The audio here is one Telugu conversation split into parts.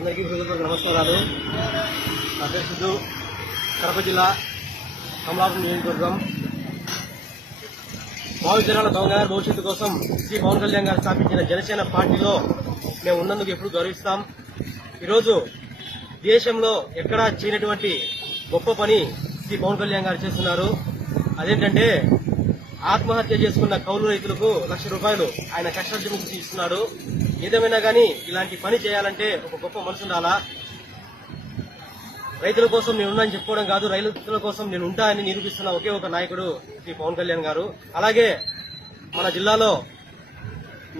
అందరికీ హృదయపూర్వక నమస్కారాలు. అధ్యక్షుడు కడప జిల్లా కమలాపురం నియోజకవర్గం. భావితరాల బంగారు భవిష్యత్తు కోసం శ్రీ పవన్ కళ్యాణ్ గారు స్థాపించిన జనసేన పార్టీలో మేము ఉన్నందుకు ఎప్పుడు గౌరవిస్తాం. ఈరోజు దేశంలో ఎక్కడా చేయనటువంటి గొప్ప పని శ్రీ పవన్ కళ్యాణ్ గారు చేస్తున్నారు. అదేంటంటే ఆత్మహత్య చేసుకున్న కౌలు రైతులకు ₹1,00,000 ఆయన కష్టార్జితం నుంచి ఇస్తున్నాడు. ఏదేమైనా కానీ ఇలాంటి పని చేయాలంటే ఒక గొప్ప మనసు ఉండాలా. రైతుల కోసం నేనున్నానని చెప్పుకోవడం కాదు, రైతుల కోసం నేను ఉంటా అని నిరూపిస్తున్న ఒకే ఒక నాయకుడు శ్రీ పవన్ కళ్యాణ్ గారు. అలాగే మన జిల్లాలో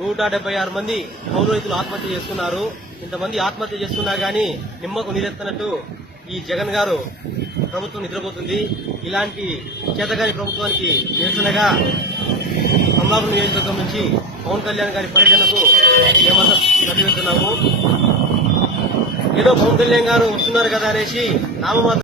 176 మంది కౌలు రైతులు ఆత్మహత్య చేసుకున్నారు. ఇంతమంది ఆత్మహత్య చేసుకున్నా గానీ నిమ్మకు నీరెత్తనట్టు ఈ జగన్ గారు ప్రభుత్వం నిద్రపోతుంది. ఇలాంటి చేతగాని ప్రభుత్వానికి నిరసనగా కమలాపురం నియోజకవర్గం నుంచి పవన్ కళ్యాణ్ గారి పర్యటనకు మేమంతా తరలి వెళ్తున్నాము. ఏదో పవన్ కళ్యాణ్ గారు వస్తున్నారు కదా అనేసి నామమాత్రం